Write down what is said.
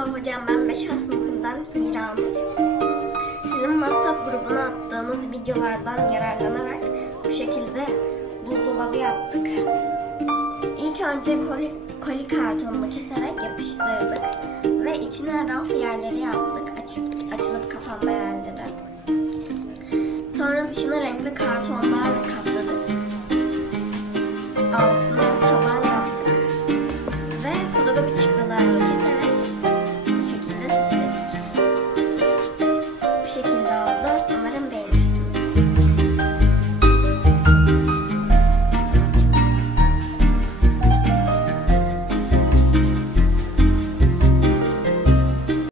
Merhaba hocam, ben 5. sınıfından Hiranur. Sizin WhatsApp grubuna attığınız videolardan yararlanarak bu şekilde buzdolabı yaptık. İlk önce koli kartonunu keserek yapıştırdık ve içine raf yerleri yaptık, açılıp kapanma yerleri. Sonra dışına renkli kartonlarla kapattık.